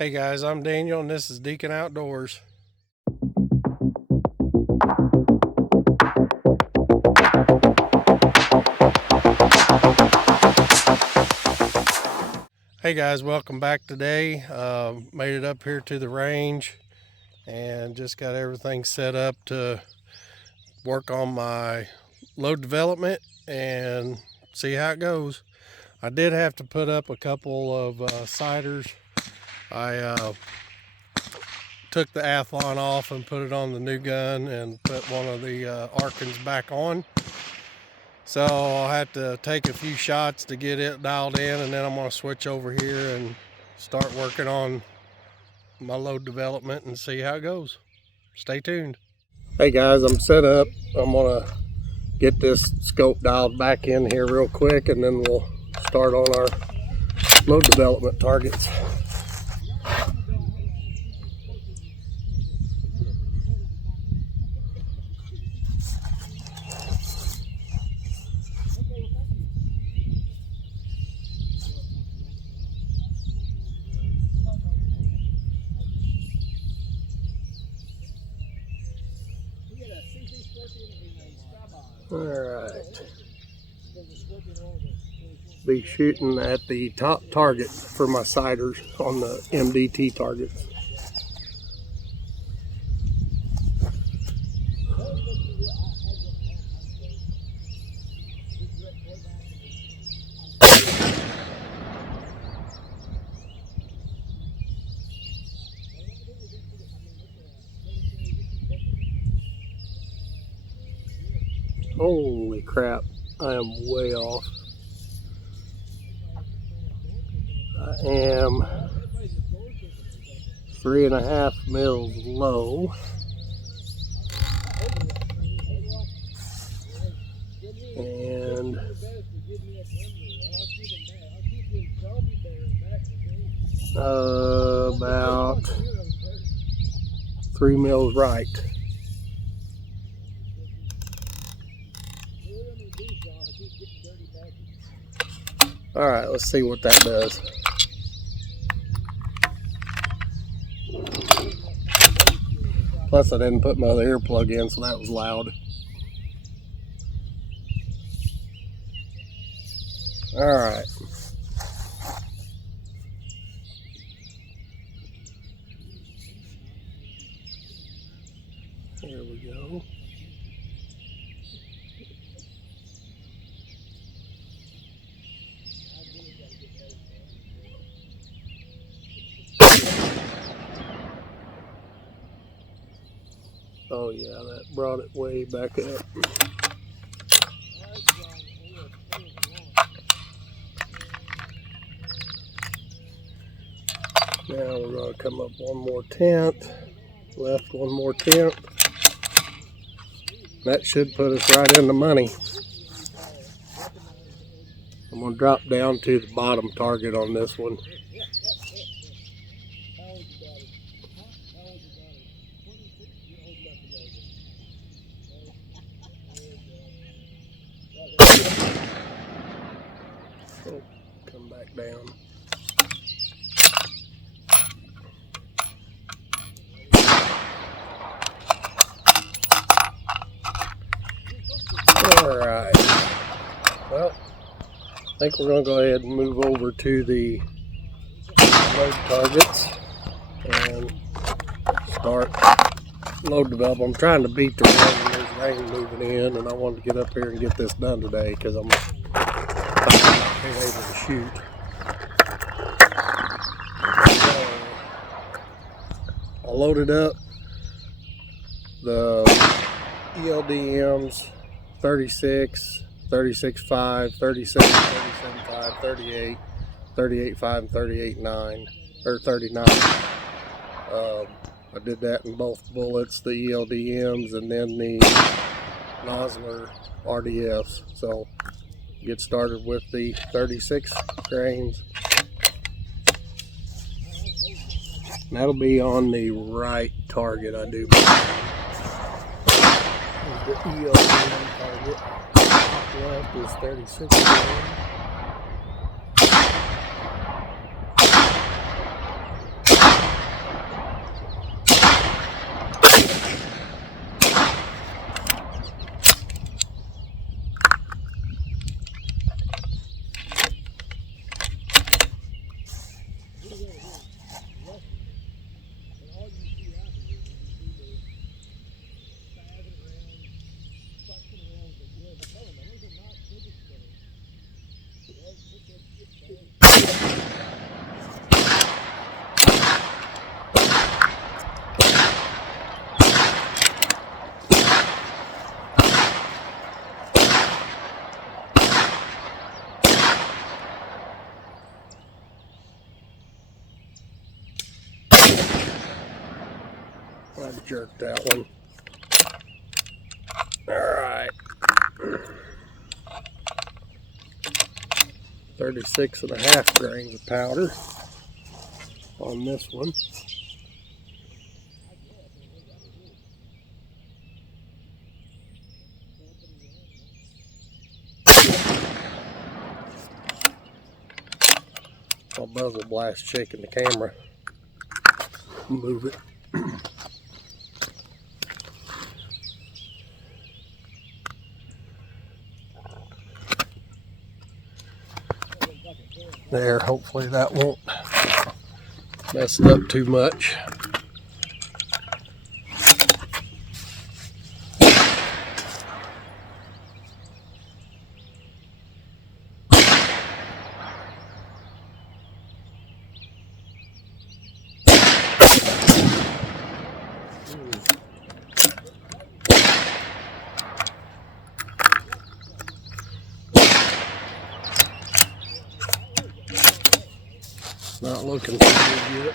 Hey guys, I'm Daniel and this is Deacon Outdoors. Hey guys, welcome back today. Made it up here to the range and just got everything set up to work on my load development and see how it goes. I did have to put up a couple of siders. I took the Athlon off and put it on the new gun and put one of the Arkans back on. So I'll have to take a few shots to get it dialed in, and then I'm going to switch over here and start working on my load development and see how it goes. Stay tuned. Hey guys, I'm set up. I'm going to get this scope dialed back in here real quick, and then we'll start on our load development targets. Alright, be shooting at the top target for my siders on the MDT targets. Holy crap, I am way off. I am 3.5 mils low. And about 3 mils right. Alright, let's see what that does. Plus I didn't put my other earplug in, so that was loud. Alright. Here we go. Oh yeah, that brought it way back up. Now we're going to come up one more tenth, left one more tenth. That should put us right in the money. I'm going to drop down to the bottom target on this one. Oh, come back down. Alright, well, I think we're going to go ahead and move over to the load targets and start load development. I'm trying to beat the rain. There's rain moving in, and I wanted to get up here and get this done today because I'm not able to shoot. So, I loaded up the ELDMs 36, 36.5, 37, 37.5, 38, 38.5, and 38.9, or 39. I did that in both bullets, the ELDMs and then the Nosler RDFs. So get started with the 36 grains. And that'll be on the right target, I do believe. The ELDM target. Top left is 36 grains. I've jerked that one. Alright. 36.5 grains of powder on this one. I'll muzzle blast shaking the camera. Move it. There, hopefully that won't mess it up too much. Not looking too good yet.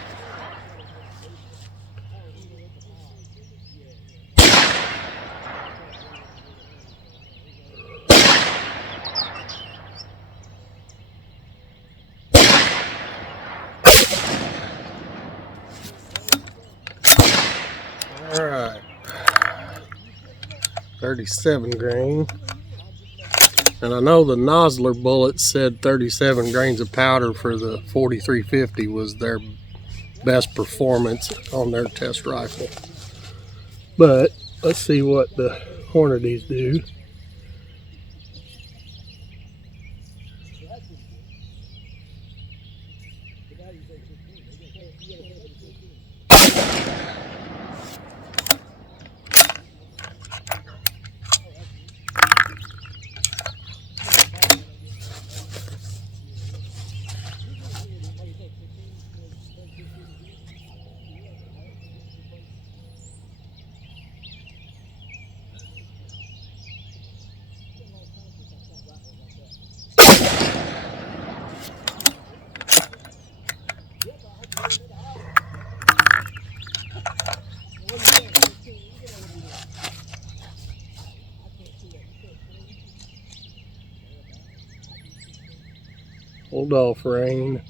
All right, 37 grain. And I know the Nosler bullets said 37 grains of powder for the 4350 was their best performance on their test rifle. But let's see what the Hornady's do. Hold off, rain.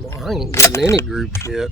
Well, I ain't getting any groups yet.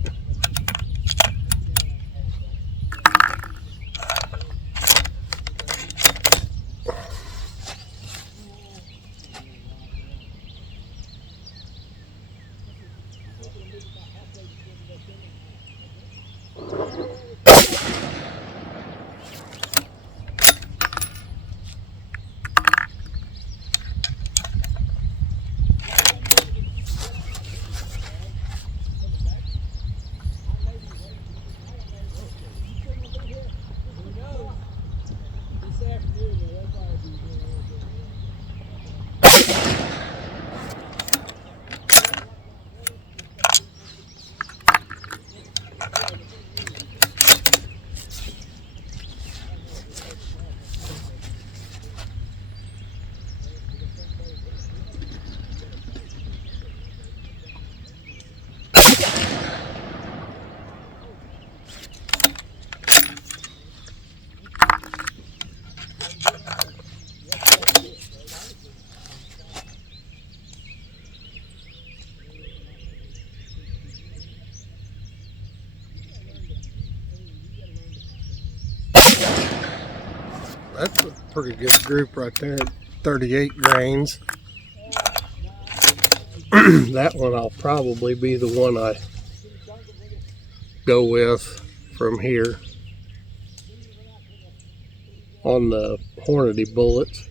That's a pretty good group right there, 38 grains. That one I'll probably be the one I go with from here on the Hornady bullets.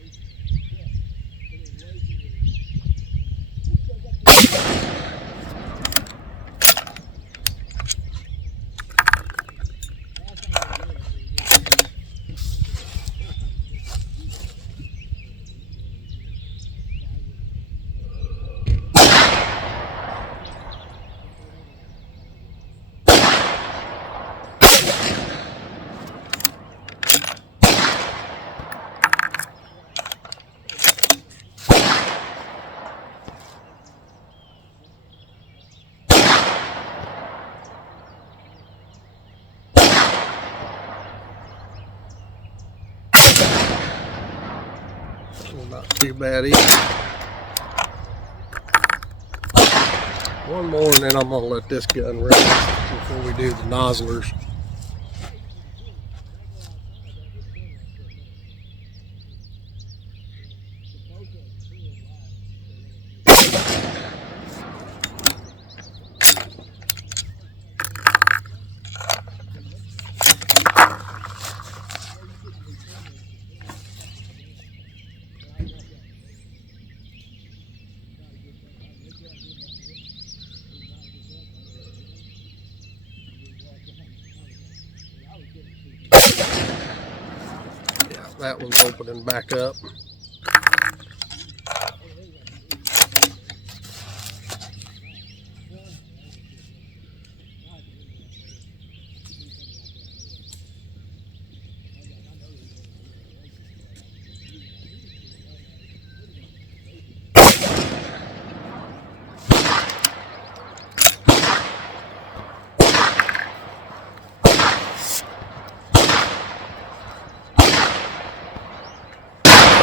Not too bad either. One more and then I'm going to let this gun rest before we do the nozzlers. That one's opening back up.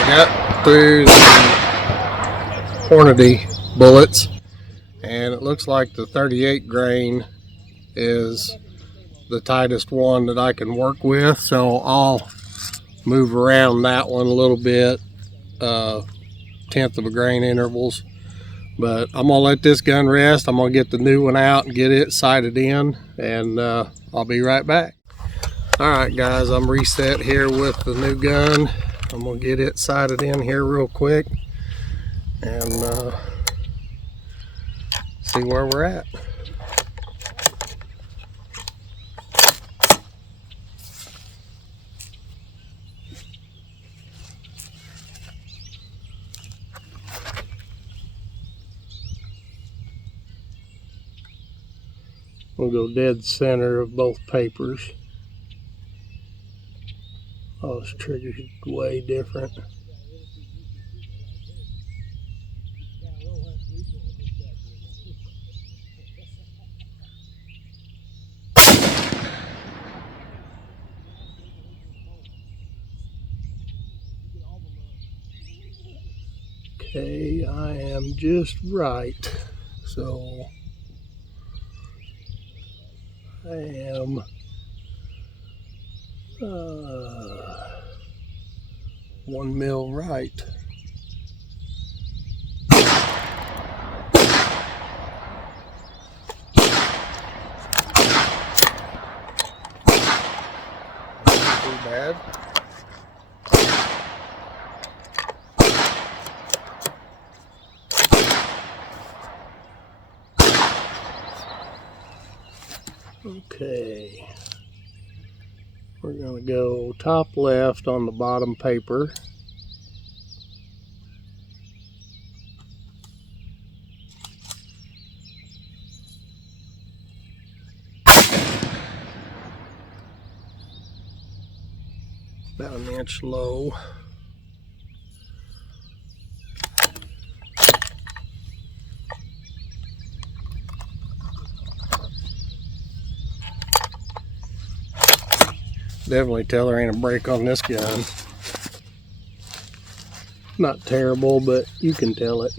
Got through the Hornady bullets, and it looks like the 38 grain is the tightest one that I can work with, so I'll move around that one a little bit, 1/10 of a grain intervals. But I'm gonna let this gun rest. I'm gonna get the new one out and get it sighted in, and I'll be right back. All right guys, I'm reset here with the new gun. I'm gonna get it sighted in here real quick and see where we're at. We'll go dead center of both papers. Oh, this trigger's way different. Okay, I am just right. So I am 1 mil right. Not too bad. Okay, we're going to go top left on the bottom paper. About 1 inch low. Definitely tell there ain't a break on this gun. Not terrible, but you can tell it.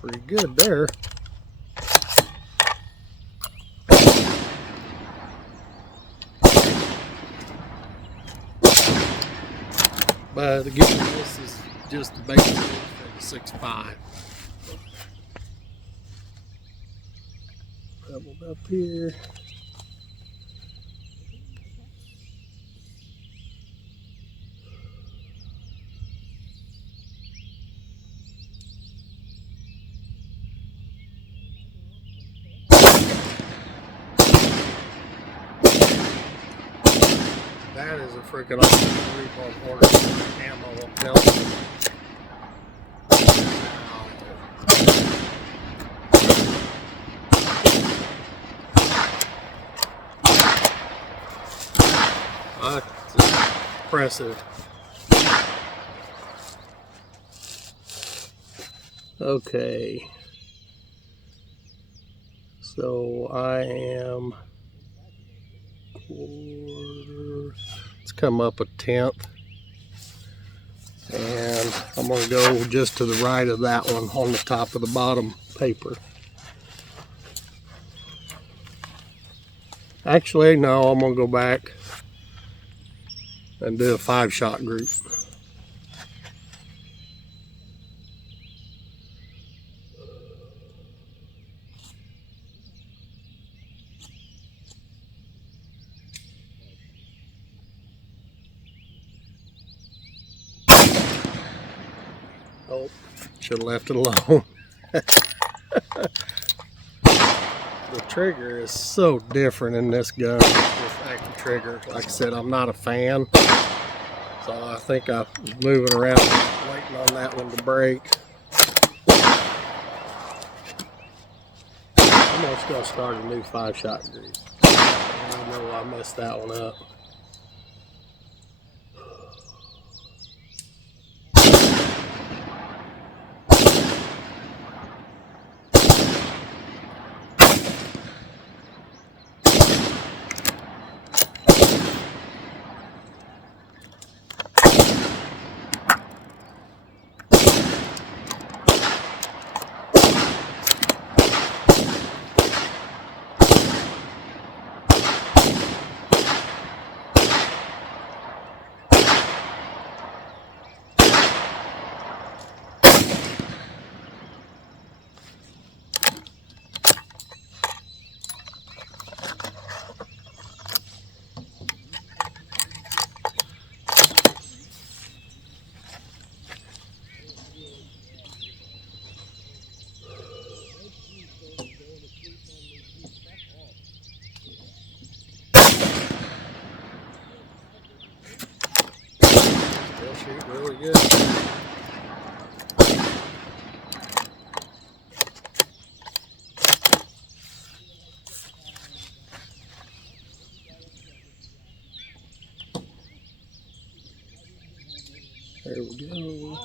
Pretty good there. But again, this is just the basic for the 6.5. Doubled up here. That is a freaking awesome repo quarter ammo, I'm telling you. That's impressive. Okay. So I am let's come up 1/10, and I'm going to go just to the right of that one on the top of the bottom paper. Actually, no, I'm going to go back and do a 5-shot group. Oh, should have left it alone. The trigger is so different in this gun, this active trigger. Like I said, I'm not a fan, so I think I was moving around waiting on that one to break. I'm just going to start a new 5-shot group. I know I messed that one up. Still shoot really good. There we go.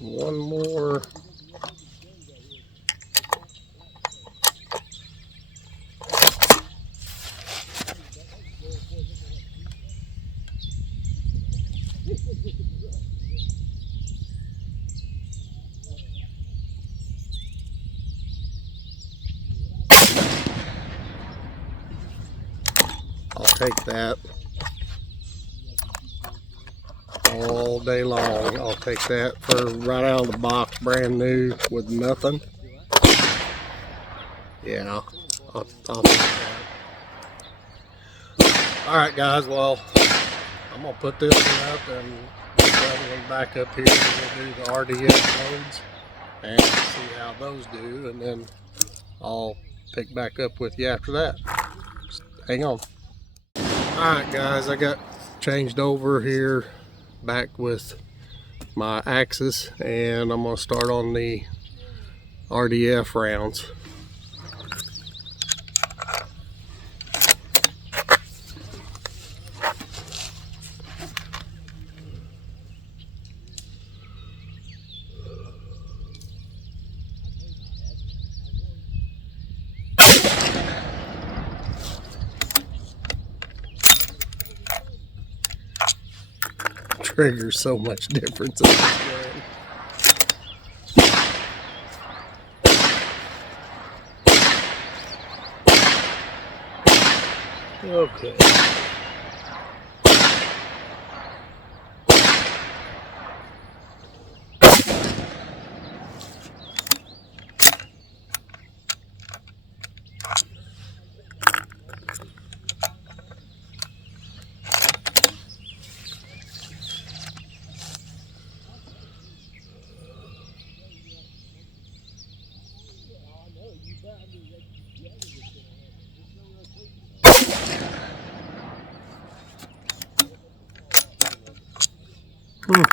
One more. I'll take that all day long. I'll take that for right out of the box, brand new with nothing. Yeah, I'll take that. Alright guys, well, I'm going to put this one up and put the other one back up here. We'll do the RDF loads and see how those do, and then I'll pick back up with you after that. Just hang on. Alright guys, I got changed over here back with my Axis, and I'm going to start on the RDF rounds. trigger's so much difference in this gun. Okay. Hmm.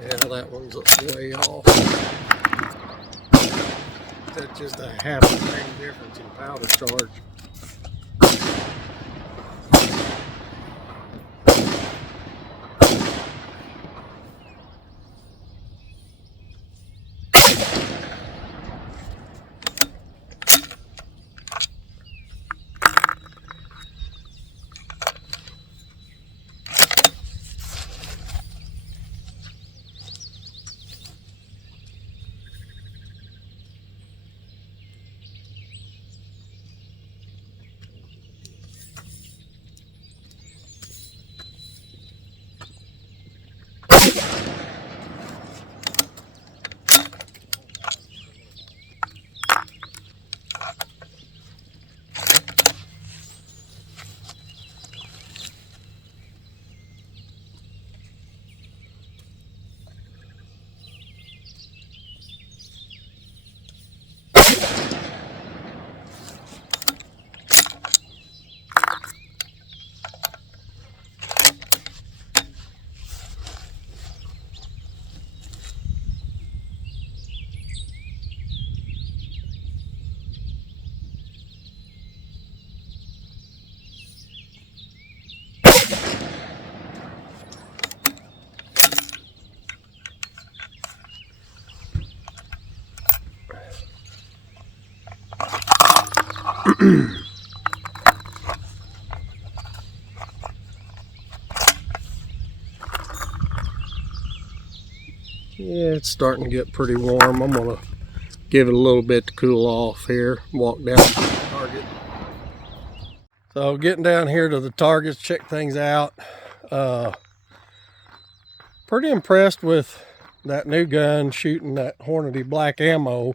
Yeah, that one's way off. That's just a half a grain difference in powder charge. Yeah, it's starting to get pretty warm. I'm gonna give it a little bit to cool off here. Walk down to the target. So getting down here to the targets, check things out. Pretty impressed with that new gun shooting that Hornady black ammo.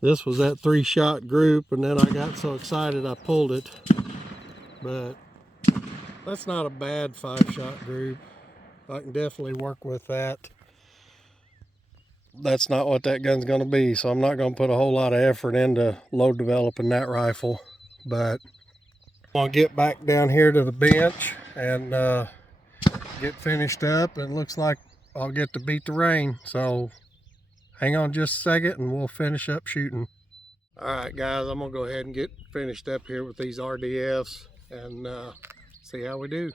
This was that 3-shot group, and then I got so excited I pulled it. But that's not a bad 5-shot group. I can definitely work with that. That's not what that gun's going to be, so I'm not going to put a whole lot of effort into load developing that rifle. But I'm going to get back down here to the bench and get finished up. It looks like I'll get to beat the rain, so hang on just a second and we'll finish up shooting. All right, guys, I'm going to go ahead and get finished up here with these RDFs and see how we do.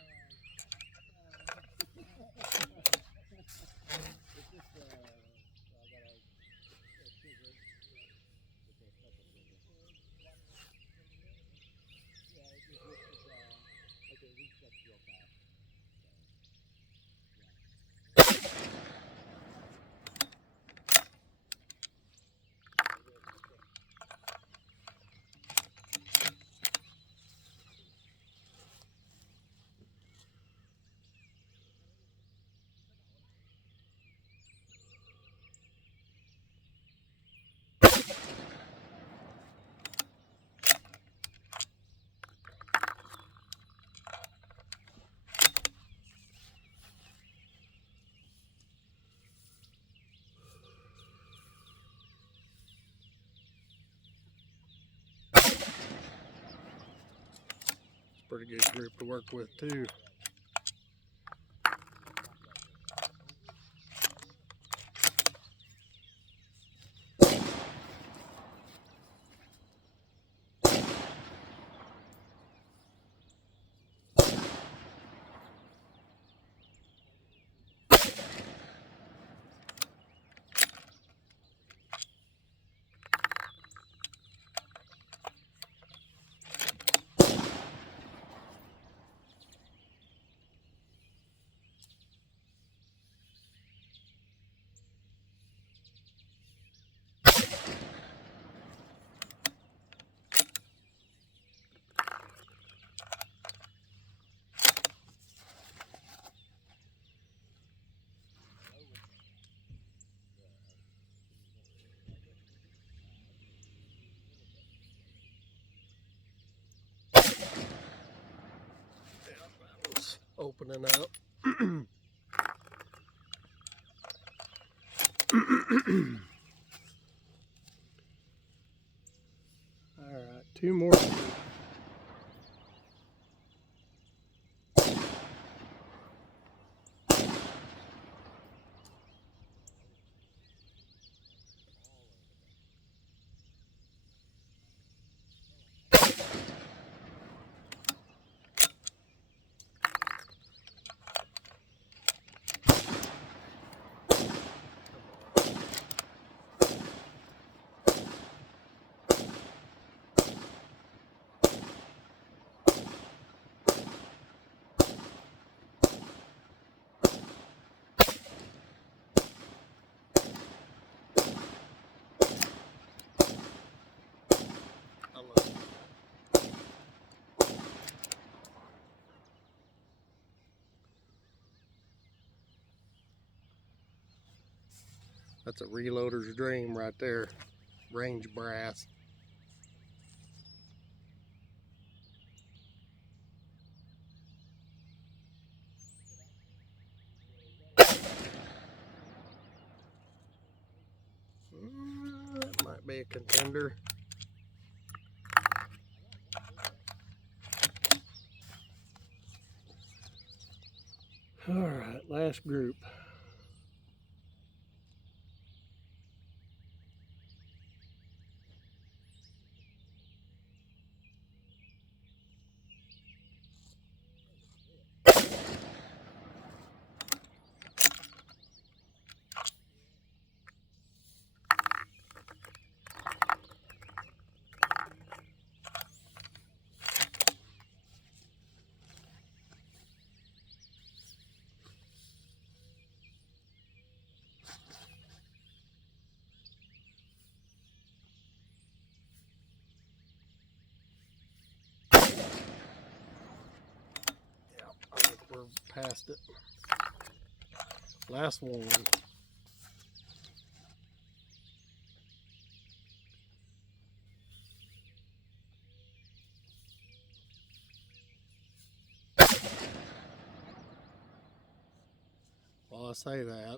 pretty good group to work with too. Opening up. All right, 2 more. That's a reloader's dream right there. Range brass. That might be a contender. All right, last group. I think we're past it. Last one. Well, I say that.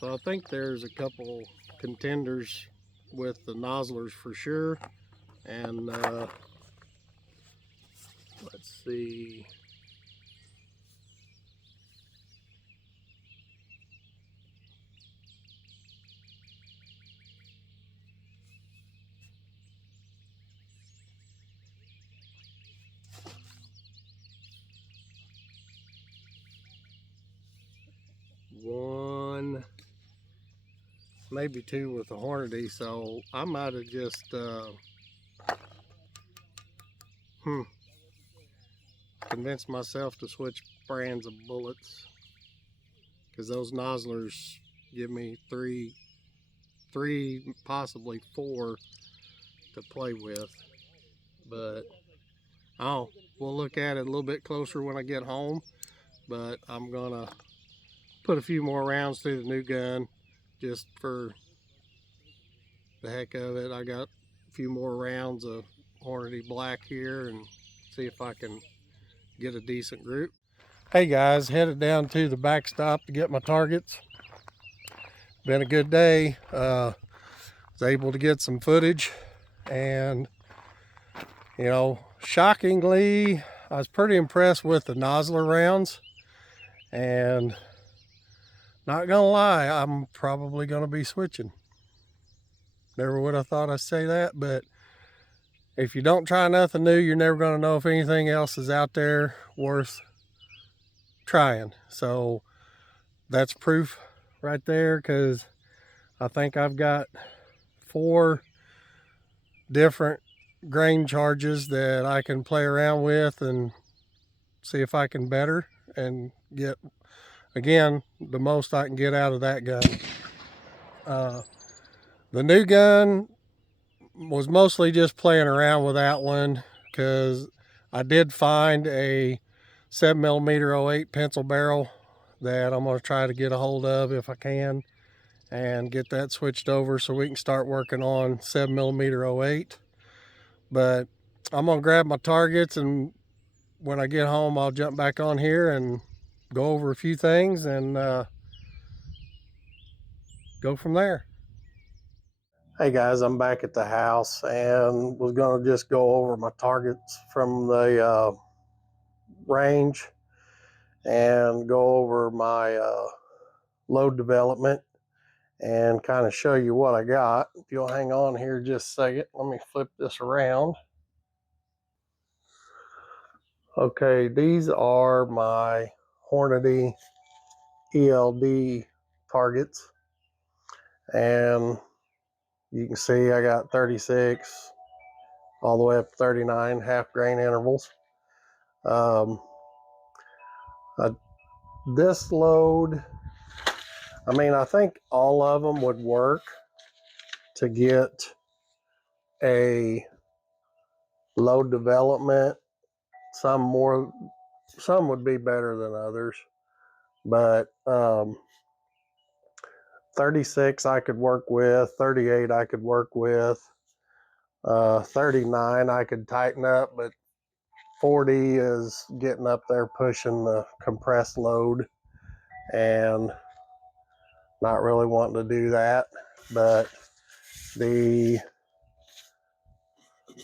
So I think there's a couple contenders with the nozzlers for sure. And let's see. One, maybe 2 with the Hornady, so I might have just convinced myself to switch brands of bullets, because those nozzlers give me three, possibly 4 to play with. But we'll look at it a little bit closer when I get home. But I'm gonna put a few more rounds through the new gun just for the heck of it. I got a few more rounds of Hornady Black here and see if I can get a decent group. Hey guys, headed down to the backstop to get my targets. Been a good day. was able to get some footage, and shockingly, I was pretty impressed with the Nosler rounds, and not gonna lie, I'm probably gonna be switching. Never would have thought I'd say that, but if you don't try nothing new, you're never gonna know if anything else is out there worth trying. So that's proof right there, because I think I've got 4 different grain charges that I can play around with and see if I can better and get, again, the most I can get out of that gun. The new gun was mostly just playing around with that one, because I did find a 7mm 08 pencil barrel that I'm going to try to get a hold of if I can, and get that switched over so we can start working on 7mm 08. But I'm going to grab my targets, and when I get home, I'll jump back on here and go over a few things and go from there. Hey guys, I'm back at the house and was going to just go over my targets from the range and go over my load development and kind of show you what I got. If you'll hang on here just a second, let me flip this around. Okay, these are my Hornady ELD targets, and you can see I got 36 all the way up to 39 half grain intervals. This load, I think all of them would work to get a load development. Some would be better than others, but 36 I could work with, 38 I could work with, 39 I could tighten up, but 40 is getting up there pushing the compressed load and not really wanting to do that. But the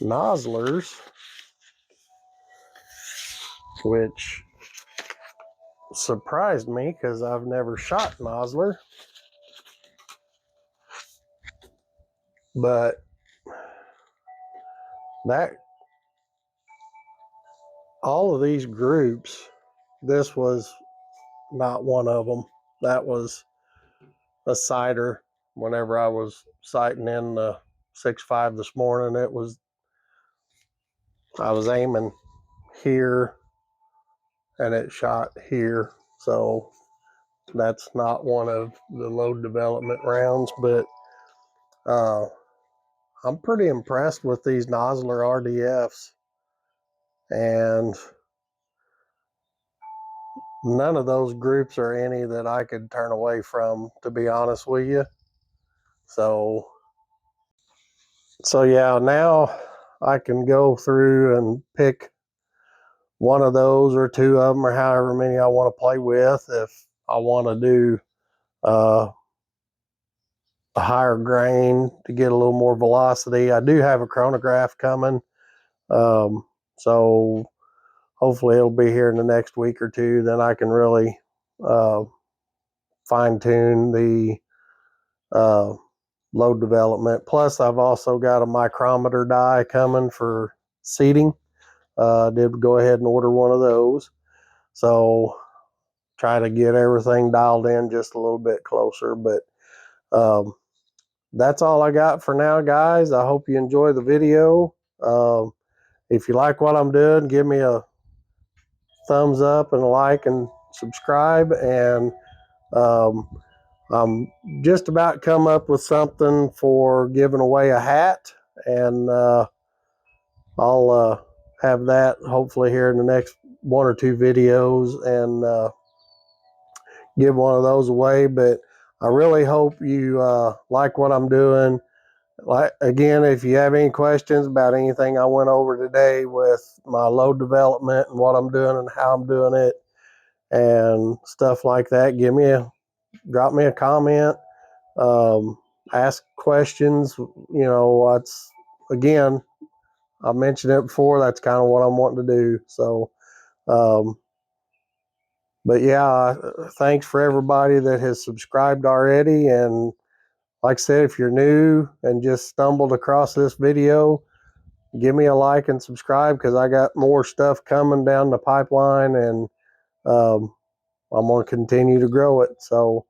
Noslers, which surprised me because I've never shot Nosler, but that all of these groups, this was not one of them. That was a sighter. Whenever I was sighting in the 6.5 this morning, I was aiming here and it shot here. So that's not one of the load development rounds, but I'm pretty impressed with these Nosler RDFs, and none of those groups are any that I could turn away from, to be honest with you. So yeah, now I can go through and pick one of those or 2 of them or however many I want to play with. If I want to do a higher grain to get a little more velocity, I do have a chronograph coming. So hopefully it'll be here in the next week or 2. Then I can really fine tune the load development. Plus, I've also got a micrometer die coming for seating. Did go ahead and order one of those. So try to get everything dialed in just a little bit closer. But that's all I got for now, guys. I hope you enjoy the video. If you like what I'm doing, give me a thumbs up and a like and subscribe. And I'm just about come up with something for giving away a hat, and I'll have that hopefully here in the next 1 or 2 videos and give one of those away. But I really hope you like what I'm doing. Again, if you have any questions about anything I went over today with my load development and what I'm doing and how I'm doing it and stuff like that, drop me a comment. ask questions. That's, again, I mentioned it before. That's kind of what I'm wanting to do. So, but yeah, thanks for everybody that has subscribed already. And like I said, if you're new and just stumbled across this video, give me a like and subscribe, because I got more stuff coming down the pipeline, and um, I'm going to continue to grow it. So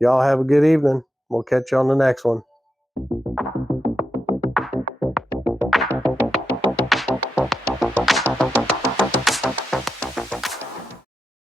y'all have a good evening. We'll catch you on the next one.